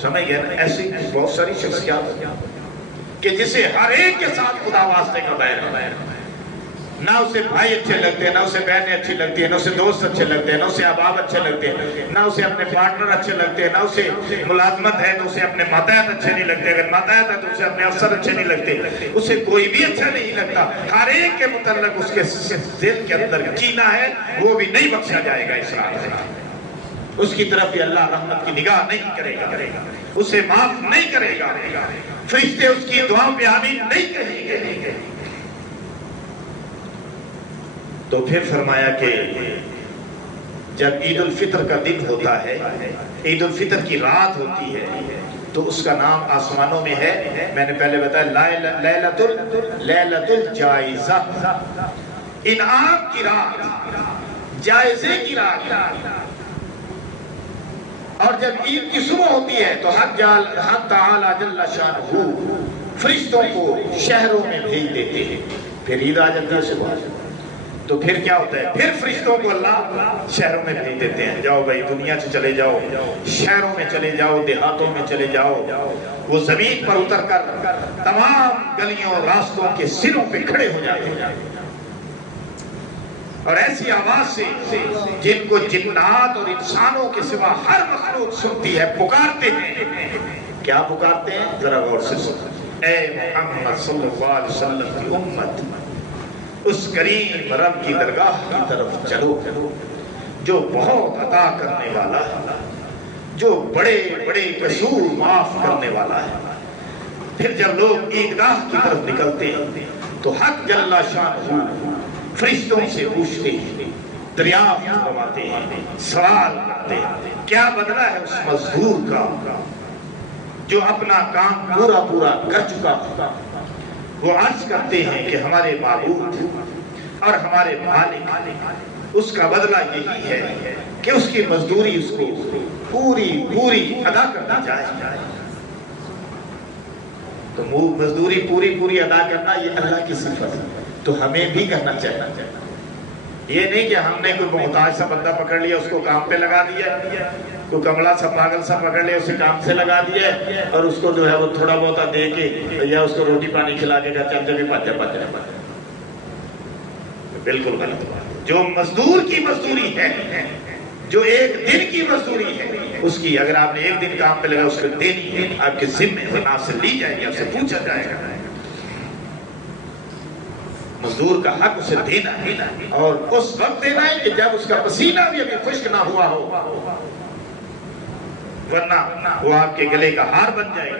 سمجھ گئے نا؟ ایسی بہت ساری شخصیات کہ جسے ہر ایک کے ساتھ خدا واسطے کا بیر ہے، نہ اسے بھائی اچھے لگتے ہیں، نہ اسے بہنیں اچھی لگتی ہیں، نہ اسے دوست اچھے لگتے ہیں، نہ اسے احباب اچھے لگتے ہیں، نہ اسے اپنے پارٹنر اچھے لگتے ہیں، نہ اسے ملازمت ہے تو اسے اپنے ماتحت اچھے نہیں لگتے، اگر ماتحت ہے تو اسے اپنے افسر اچھے نہیں لگتے، اسے کوئی بھی اچھا نہیں لگتا۔ ہر ایک کے متعلق اس کے دل کے اندر کینہ ہے، وہ بھی نہیں بخشا جائے گا اس رات میں۔ اس کی طرف بھی اللہ رحمت کی نگاہ نہیں کرے گا، اسے معاف نہیں کرے گا، فرشتے اس کی دعاؤں پہ آمین نہیں کہیں گے۔ تو پھر فرمایا کہ جب عید الفطر کا دن ہوتا ہے، عید الفطر کی رات ہوتی ہے، تو اس کا نام آسمانوں میں ہے، میں نے پہلے بتایا لیلۃ الجائزہ، انعام کی رات، جائزے کی رات۔ اور جب عید کی صبح ہوتی ہے تو حق تعالی جل شانہ فرشتوں کو شہروں میں بھیج دیتے ہیں، پھر عید آ جاتی ہے صبح، تو پھر کیا ہوتا ہے؟ پھر فرشتوں کو اللہ شہروں میں بھیج دیتے ہیں، جاؤ بھائی دنیا سے چلے جاؤ، شہروں میں چلے جاؤ، دیہاتوں میں چلے جاؤ، وہ زمین پر اتر کر تمام گلیوں اور راستوں کے سروں پہ کھڑے ہو جاتے ہیں، اور ایسی آواز سے جن کو جنات اور انسانوں کے سوا ہر مخلوق سنتی ہے، پکارتے ہیں۔ کیا پکارتے ہیں؟ ذرا غور سے سنو۔ اے محمد صلی اللہ علیہ وسلم کی امت، اس کریم رب کی درگاہ کی طرف چلو جو بہت عطا کرنے والا ہے، جو بڑے بڑے قصور معاف کرنے والا ہے۔ پھر جب لوگ عیدگاہ کی طرف نکلتے ہیں تو حق جل شانہ فرشتوں سے پوچھتے ہیں، دریافت فرماتے ہیں، سوال کرتے ہیں، کیا بدلہ ہے اس مزدور کا جو اپنا کام پورا پورا کر چکا ہوگا؟ وہ عرض کرتے ہیں کہ ہمارے معبود اور ہمارے مالک، اس کا بدلہ یہی ہے کہ اس کی مزدوری اس کو پوری ادا کرنا چاہیے۔ تو مزدوری پوری ادا کرنا یہ اللہ کی صفت ہے، تو ہمیں بھی کرنا چاہیے۔ یہ نہیں کہ ہم نے کوئی محتاج سا بندہ پکڑ لیا، اس کو کام پہ لگا دیا، کوئی کملا سا پاگل سا پکڑ لیا، اسے کام سے لگا دیا، اور اس کو جو ہے وہ تھوڑا بہت دے کے یا اس کو روٹی پانی کھلا کے چلتے بھی پاتے بالکل غلط بات۔ جو مزدور کی مزدوری ہے، جو ایک دن کی مزدوری ہے، اس کی اگر آپ نے ایک دن کام پہ لگا، اس کو دینی ہے، آپ کے ذمہ سے آپ سے لی جائے گی، آپ سے پوچھا جائے گا۔ مزدور کا حق اسے دینا ہے، اور اس وقت دینا ہے کہ جب اس کا پسینہ بھی ابھی خشک نہ ہوا ہو، ورنہ وہ آپ کے گلے کا ہار بن جائے گا،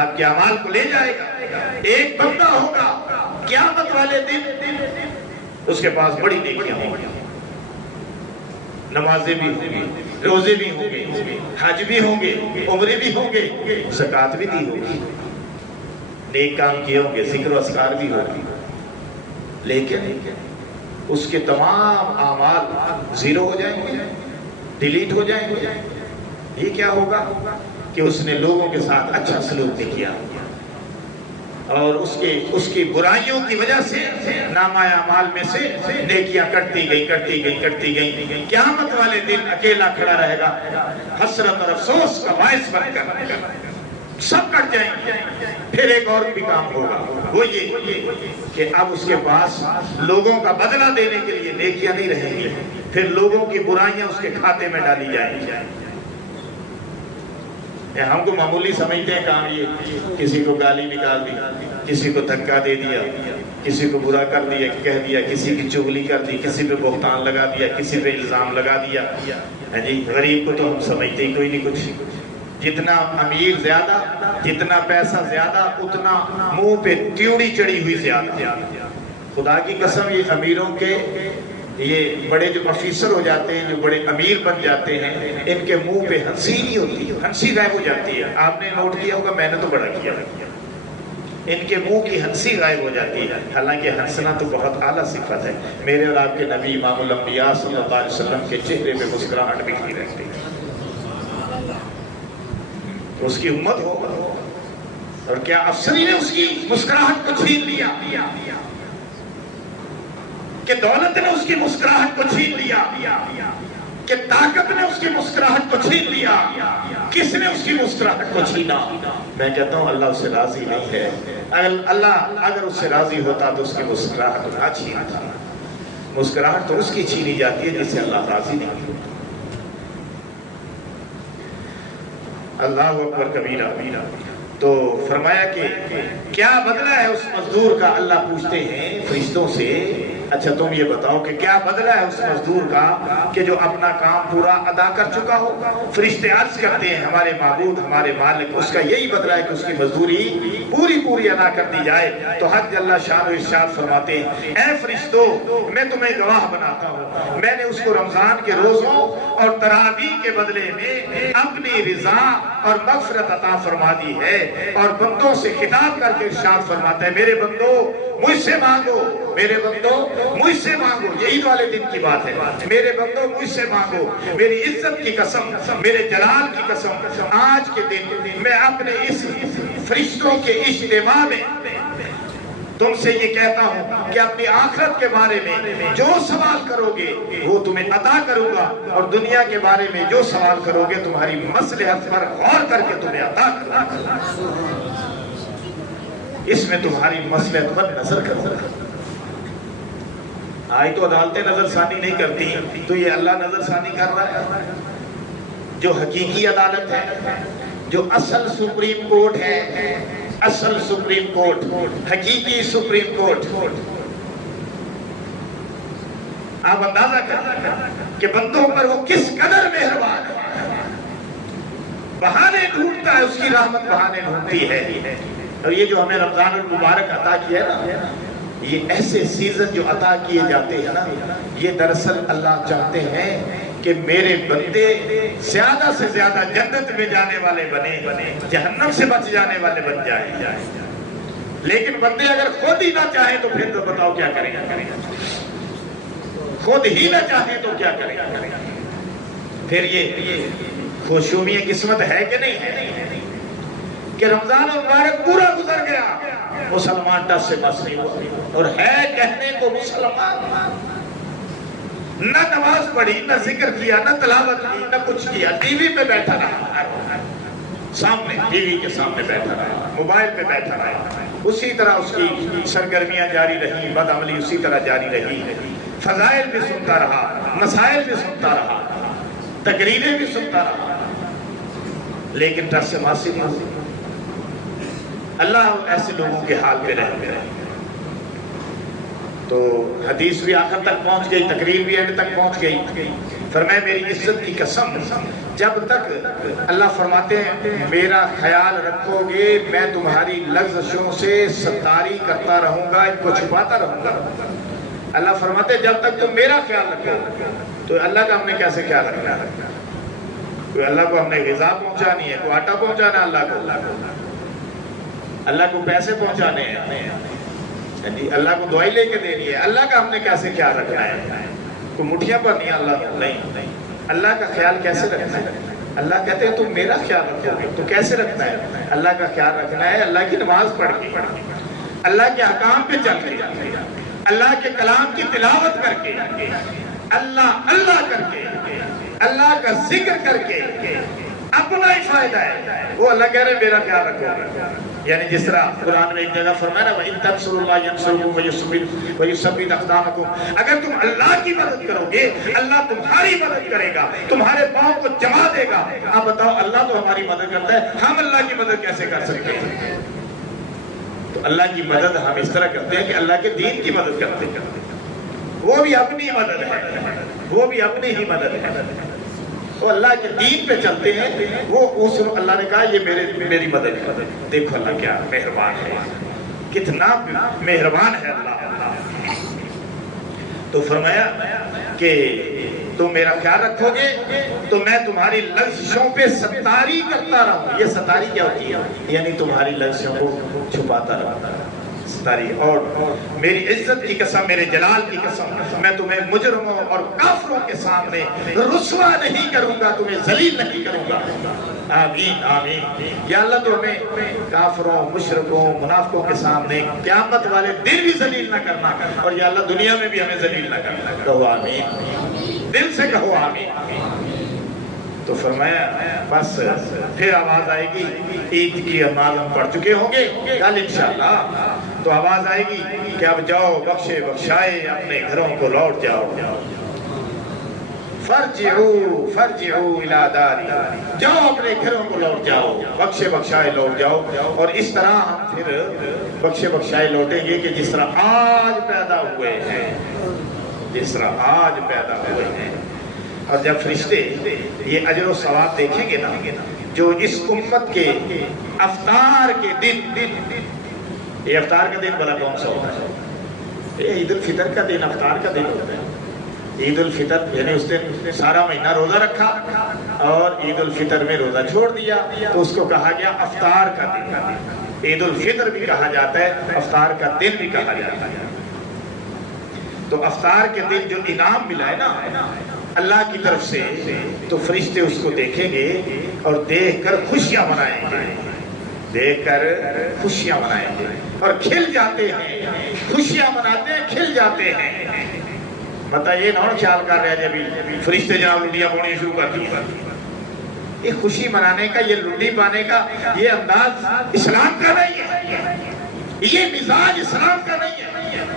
آپ کے اعمال کو لے جائے گا۔ ایک بندہ ہوگا قیامت والے دن، اس کے پاس بڑی نیکیاں ہوں گی، نمازیں بھی ہوں گی، روزے بھی ہوں گے، حج بھی ہوں گے، عمرے بھی ہوں گے، زکوٰۃ بھی دی ہوگی، نیک کام کیے ہوں گے، ذکر و اذکار بھی ہوگی، لیکن اس کے تمام اعمال زیرو ہو جائیں گے، ڈیلیٹ ہو جائیں گے۔ یہ کیا ہوگا کہ اس نے لوگوں کے ساتھ اچھا سلوک نہیں کیا، اور اس کی برائیوں کی وجہ سے نامہ اعمال میں سے نیکیاں کٹتی گئی۔ قیامت والے دن اکیلا کھڑا رہے گا، حسرت اور افسوس کا باعث بن کر، سب کٹ جائیں گے۔ پھر ایک اور بھی کام ہوگا، وہ یہ کہ اب اس کے پاس لوگوں کا بدلہ دینے کے لیے نیکیاں نہیں رہیں گی، پھر لوگوں کی برائیاں اس کے کھاتے میں ڈالی جائیں گی۔ ہم کو معمولی سمجھتے ہیں کام یہ، کسی کو گالی نکال دی، کسی کو دھکا دے دیا، کسی کو برا کر دیا، کہہ دیا، کسی کی چغلی کر دی، کسی پہ بہتان لگا دیا، کسی پہ الزام لگا دیا۔ جی غریب کو تو ہم سمجھتے ہی کوئی نہیں کچھ، جتنا امیر زیادہ، جتنا پیسہ زیادہ، اتنا منہ پہ تیوڑی چڑھی ہوئی زیادہ۔ خدا کی قسم یہ امیروں کے، یہ بڑے جو آفیسر ہو جاتے ہیں، جو بڑے امیر بن جاتے ہیں، ان کے منہ پہ ہنسی نہیں ہوتی، ہنسی غائب ہو جاتی ہے۔ آپ نے نوٹ کیا ہوگا، میں نے تو بڑا کیا، ان کے منہ کی ہنسی غائب ہو جاتی ہے، حالانکہ ہنسنا تو بہت اعلیٰ صفت ہے۔ میرے اور آپ کے نبی امام الانبیاء صلی اللہ علیہ وسلم کے چہرے پہ مسکراہٹ بکھری رہتی ہے۔ اس کی امت ہو، اور کیا افسری نے اس کی مسکراہٹ کو چھین لیا، کہ دولت نے اس کی مسکراہٹ کو چھین لیا، کہ طاقت نے اس کی مسکراہٹ کو چھین لیا؟ کس نے اس کی مسکراہٹ کو چھینا؟ میں کہتا ہوں اللہ اس سے راضی نہیں ہے۔ اللہ اگر اس سے راضی ہوتا تو اس کی مسکراہٹ نہ چھینتا۔ مسکراہٹ تو اس کی چھینی جاتی ہے جس سے اللہ راضی نہیں ہوتا۔ اللہ اکبر کبیرہ۔ تو فرمایا کہ کیا بدلہ ہے اس مزدور کا؟ اللہ پوچھتے ہیں فرشتوں سے، اچھا تم یہ بتاؤ کہ کیا بدلہ ہے اس مزدور کا کہ جو اپنا کام پورا ادا کر چکا ہو؟ فرشتے عرض کرتے ہیں ہمارے معبود، ہمارے مالک، اس کا یہی بدلہ ہے کہ اس کی مزدوری پوری ادا کر دی جائے۔ تو حق اللہ شان و ارشاد فرماتے ہیں، اے فرشتوں میں تمہیں گواہ بناتا ہوں، میں نے اس کو رمضان کے روزوں اور تراویح کے بدلے میں اپنی رضا اور مغفرت عطا فرما دی ہے۔ اور بندوں سے خطاب کر کے ارشاد فرماتا ہے، میرے بندو مجھ سے مانگو، میرے بندو مجھ سے مانگو۔ یہ عید والے دن کی بات ہے، میرے بندو مجھ سے مانگو، میری عزت کی قسم، میرے جلال کی قسم، آج کے دن میں اپنے اس فرشتوں کے اجتماع میں تم سے یہ کہتا ہوں کہ اپنی آخرت کے بارے میں جو سوال کرو گے وہ تمہیں عطا کروں گا، اور دنیا کے بارے میں جو سوال کرو گے تمہاری مصلحت پر غور کر کے تمہیں عطا کروں گا۔ اس میں تمہاری مصلحت پر نظر کروں گا۔ آج تو عدالتیں نظر ثانی نہیں کرتی، تو یہ اللہ نظر ثانی کر رہا ہے۔ جو حقیقی عدالت ہے، جو اصل سپریم کورٹ ہے، اصل سپریم کورٹ، حقیقی سپریم کورٹ، آپ اندازہ کریں کہ بندوں پر وہ کس قدر مہربان ہے۔ بہانے ڈھونڈتا ہے، اس کی رحمت بہانے ڈھونڈتی ہے۔ اور یہ جو ہمیں رمضان المبارک عطا کیا ہے نا، یہ ایسے سیزن جو عطا کیے جاتے ہیں نا، یہ دراصل اللہ چاہتے ہیں کہ میرے بندے زیادہ سے زیادہ جنت میں جانے والے بنے، جہنم سے بچ جانے والے بن جائیں۔ لیکن بندے اگر خود ہی نہ چاہیں تو پھر تو بتاؤ کیا کریں گے؟ خود ہی نہ چاہیں تو کیا کریں گے؟ پھر یہ خوشومی قسمت ہے کہ نہیں ہے کہ رمضان المبارک پورا گزر گیا، مسلمان ٹس سے بس نہیں ہوا، اور ہے کہنے کو مسلمان، نہ نماز پڑھی، نہ ذکر کیا، نہ تلاوت کی، نہ کچھ کیا، ٹی وی پہ بیٹھا رہا، سامنے ٹی وی کے سامنے بیٹھا رہا، موبائل پہ بیٹھا رہا، اسی طرح اس کی سرگرمیاں جاری رہی، بد عملی اسی طرح جاری رہی، فضائل بھی سنتا رہا، مسائل بھی سنتا رہا، تقریریں بھی سنتا رہا، لیکن ٹس سے باسی نہیں ہوئی۔ اللہ ایسے لوگوں کے حال پہ رہ گئے۔ تو حدیث بھی آخر تک پہنچ گئی، تقریر بھی اینڈ تک پہنچ گئی۔ فرمایا میری عزت کی قسم، جب تک اللہ فرماتے ہیں میرا خیال رکھو گے میں تمہاری لغزشوں سے ستاری کرتا رہوں گا، ان کو چھپاتا رہوں گا۔ اللہ فرماتے ہیں جب تک تم میرا خیال رکھو، تو اللہ کا ہم نے کیسے خیال رکھنا ہے؟ کوئی اللہ کو ہم نے غذا پہنچانی ہے، کوئی آٹا پہنچانا اللہ کو، اللہ کو پیسے پہنچانے ہیں، اللہ کو دعائی لے کے دینی ہے، اللہ کا ہم نے کیسے خیال رکھنا ہے؟ کوئی مٹھیاں پر نہیں، اللہ نہیں، اللہ کا خیال کیسے رکھنا ہے؟ اللہ کہتے ہیں تم میرا خیال رکھو گے تو کیسے رکھنا ہے؟ اللہ کا خیال رکھنا ہے اللہ کی نماز پڑھ کے، اللہ کے احکام پہ چل کے، اللہ کے کلام کی تلاوت کر کے، اللہ کر کے، اللہ کا ذکر کر کے، اپنا ہی فائدہ ہے وہ اللہ کہہ رہے ہیں میرا خیال رکھو۔ یعنی جس طرح قرآن میں ایک جگہ فرمایا نا وَإِن تَنْصُرُوا اللَّهَ يَنْصُرْكُمْ وَيُثَبِّتْ أَقْدَامَكُمْ، اگر تم اللہ کی مدد کرو گے اللہ تمہاری مدد کرے گا، تمہارے پاؤں کو جما دے گا۔ آپ بتاؤ اللہ تو ہماری مدد کرتا ہے، ہم اللہ کی مدد کیسے کر سکتے ہیں؟ تو اللہ کی مدد ہم اس طرح کرتے ہیں کہ اللہ کے دین کی مدد کرتے ہیں، وہ بھی اپنی مدد ہے، وہ بھی اپنی ہی مدد ہے، وہ اللہ کے دین پہ چلتے ہیں، وہ اس اللہ نے کہا یہ میری مدد ہے۔ دیکھو اللہ کیا مہربان ہے، کتنا مہربان ہے اللہ۔ تو فرمایا کہ تم میرا خیال رکھو گے تو میں تمہاری لغزشوں پہ ستاری کرتا رہوں۔ یہ ستاری کیا ہوتی ہے؟ یعنی تمہاری لغزشوں کو چھپاتا رہتا ہے۔ ستاری اور میری عزت کی قسم، میرے جلال کی قسم، میں تمہیں مجرموں اور کافروں کے سامنے رسوا نہیں کروں گا، تمہیں ذلیل نہیں کروں گا۔ آمین آمین۔ یا اللہ تو ہمیں کافروں، مشرکوں، منافقوں کے سامنے قیامت والے دن بھی ذلیل نہ کرنا، اور یا اللہ دنیا میں بھی ہمیں ذلیل نہ کرنا۔ کہو آمین، دل سے کہو آمین۔ تو فرمایا بس پھر آواز آئے گی، عید کی نماز ہم پڑھ چکے ہوں گے کل انشاءاللہ، تو آواز آئے گی کہ اب جاؤ بخشے بخشائے اپنے گھروں کو لوٹ جاؤ، فرجعو فرجعو الی داری، جاؤ اپنے گھروں کو لوٹ جاؤ، بخشے بخشائے لوٹ جاؤ۔ اور اس طرح ہم پھر بخشے بخشائے لوٹیں گے کہ جس طرح آج پیدا ہوئے ہیں، جس طرح آج پیدا ہوئے ہیں۔ اور جب فرشتے یہ اجر و ثواب دیکھیں گے نا، جو اس امت کے افطار کے دن، یہ افطار کا دن بلا کون سا ہوتا ہے؟ یہ عید الفطر کا دن افطار کا دن ہوتا ہے۔ عید الفطر یعنی اس دن سارا مہینہ روزہ رکھا اور عید الفطر میں روزہ چھوڑ دیا، تو اس کو کہا گیا افطار کا دن۔ عید الفطر بھی کہا جاتا ہے، افطار کا دن بھی کہا جاتا ہے۔ تو افطار کے دن جو انعام ملا ہے نا اللہ کی طرف سے، تو فرشتے اس کو دیکھیں گے اور دیکھ کر خوشیاں منائیں گے، دیکھ کر خوشیاں منائیں گے اور کھل جاتے ہیں، خوشیاں مناتے ہیں، کھل جاتے ہیں۔ بتائیے نہ خیال کر رہے ہیں جب فرشتے جناب لڈیاں بوڑی شروع کر دی، یہ خوشی منانے کا، یہ لڈی پانے کا یہ انداز اسلام کا نہیں ہے، یہ مزاج اسلام کا نہیں ہے۔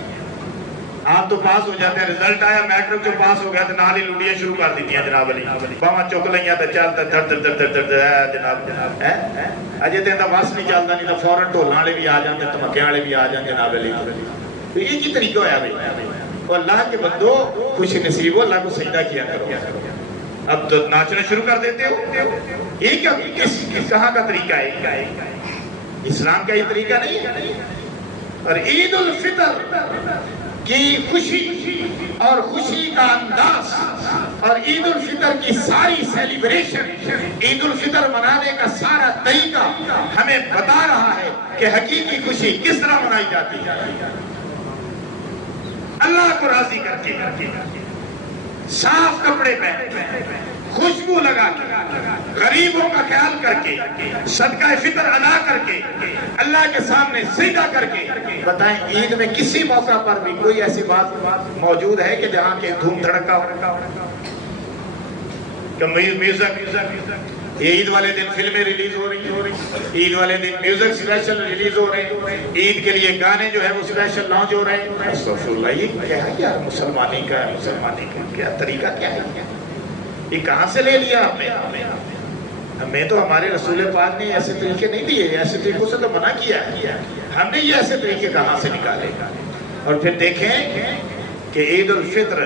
آپ تو پاس ہو جاتے ہیں، رزلٹ آیا میٹرک جو پاس ہو گیا تو نال ہی لڈیاں شروع کر دیتی ہیں جناب علی، باواں چک لئیاں تو چل در در در در در در جناب اجے تے بس نہیں چلتا، نہیں تو فوراً ڈھولن والے بھی آ جاتے، دھمکے والے بھی آ جاتے جناب علی۔ تو یہ کی طریقہ ہوا بھائی؟ اور اللہ کے بندو خوش نصیب ہو، اللہ کو سجدہ کیا کرو۔ اب تو ناچنا شروع کر دیتے ہو، یہ کیا کہاں کا طریقہ ہے؟ اسلام کا یہ طریقہ نہیں ہے۔ اور عید الفطر کی خوشی اور خوشی کا انداز اور عید الفطر کی ساری سیلیبریشن، عید الفطر منانے کا سارا طریقہ ہمیں بتا رہا ہے کہ حقیقی خوشی کس طرح منائی جاتی ہے۔ اللہ کو راضی کر کے، صاف کپڑے پہن، خوشبو لگا کے، غریبوں کا خیال کر کے، صدقہ فطر ادا کر کے، اللہ کے سامنے سجدہ کر کے۔ بتائیں عید میں کسی موقع پر بھی کوئی ایسی بات موجود ہے کہ جہاں کے دھوم دھڑکا ہو؟ کہ میوزک، عید والے دن فلمیں ریلیز ہو رہی، عید والے دن میوزک سپیشل ریلیز ہو رہے ہیں، عید کے لیے گانے جو ہے وہ سپیشل لانچ ہو رہے ہیں۔ استغفر اللہ، یہ کیا ہے یار؟ مسلمانی کا کیا طریقہ کیا ہے؟ یہ کہاں سے لے لیا ہم نے؟ ہمیں تو ہمارے رسول پاک نے ایسے طریقے نہیں دیے، ایسے طریقوں سے تو منع کیا ہے۔ ہم نے یہ ایسے طریقے کہاں سے نکالے؟ اور پھر دیکھیں کہ عید الفطر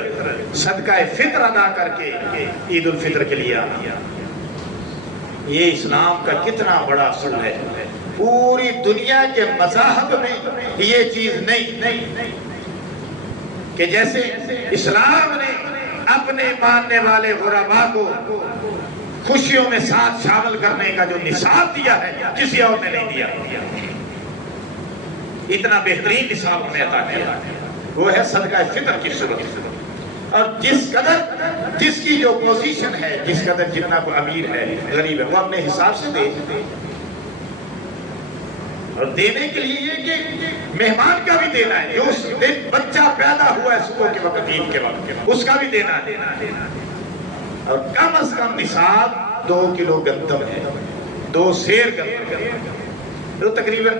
صدقہ فطر ادا کر کے عید الفطر کے لیے آیا، یہ اسلام کا کتنا بڑا اصول ہے۔ پوری دنیا کے مذاہب میں یہ چیز نہیں کہ جیسے اسلام نے اپنے ماننے والے غرباء کو خوشیوں میں ساتھ شامل کرنے کا جو نصاب دیا ہے کسی اور نے نہیں دیا۔ اتنا بہترین نصاب ہمیں عطا کیا، وہ ہے صدقہ فطر کی صورت۔ اور جس کی جو پوزیشن ہے، جس قدر جتنا کو امیر ہے، غریب ہے، وہ اپنے حساب سے دے۔ اور دینے کے لیے یہ کہ مہمان کا بھی دینا ہے، جو اس دن بچہ پیدا ہوا ہے صبح کے وقت، عید کے وقت، اس کا بھی دینا ہے۔ اور کم از کم نصاب 2 کلو گندم ہے، 2 سیر گندم، جو تقریباً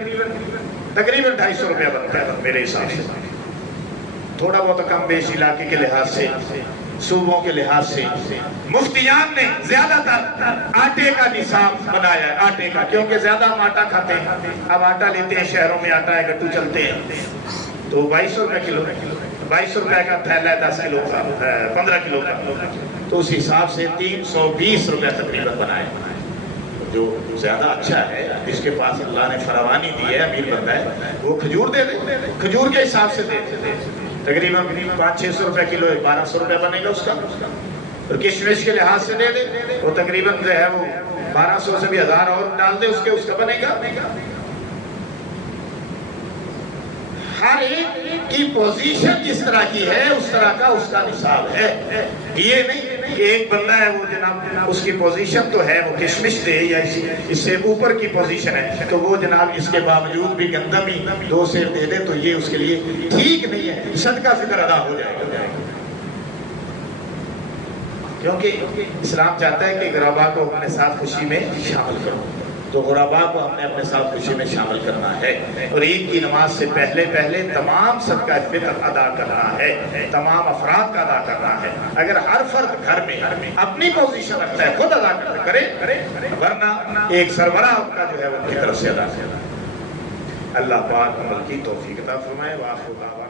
250 روپیہ بنتا ہے میرے حساب سے۔ تھوڑا بہت کم بیش علاقے کے لحاظ سے، صوبوں کے لحاظ سے مفتیان نے زیادہ تر آٹے کا نصاب بنایا ہے، آٹے کا، کیونکہ زیادہ ہم آٹا کھاتے ہیں۔ اب آٹا لیتے ہیں، شہروں میں آٹا ہے، گٹو چلتے ہیں، تو 2200 روپے کلو، 2200 روپے کا تھیلا ہے 10 کلو کا، 15 کلو کا، تو اس حساب سے 320 روپے تقریباً بنائے۔ جو زیادہ اچھا ہے، جس کے پاس اللہ نے فراوانی دی ہے، امیر بندہ ہے، وہ کھجور دے دے، کھجور کے حساب سے دے دے، تقریباً 500-600 روپے کلو ہے، 1200 روپے بنے گا اس کا۔ اور کشمش کے لحاظ سے دے دے، وہ تقریباً جو ہے وہ 1200 سے بھی 1000 اور ڈال دے، اس کا بنے گا۔ ہر ایک کی پوزیشن جس طرح کی ہے اس طرح کا اس کا نصاب ہے. یہ نہیں کہ ایک بندہ ہے وہ جناب اس کی پوزیشن تو ہے وہ کشمش دے یا اس سے اوپر کی پوزیشن ہے تو وہ جناب اس کے باوجود بھی گندم ہی 2 سیر دے دے تو یہ اس کے لیے ٹھیک نہیں ہے. صدقہ فطر ادا ہو جائے گا کیونکہ اسلام چاہتا ہے کہ غربا کو اپنے ساتھ خوشی میں شامل کرو. تو غربا کو ہم نے اپنے ساتھ خوشی میں شامل کرنا ہے. اور عید کی نماز سے پہلے تمام صدقہ فطر ادا کرنا ہے, تمام افراد کا ادا کرنا ہے. اگر ہر فرد گھر میں اپنی پوزیشن رکھتا ہے خود ادا کرے, ورنہ ایک سربراہ کا جو ہے وہ ان کی طرف سے ادا کرنا. اللہ پاک عمل کی توفیق عطا فرمائے. وآخر دعوانا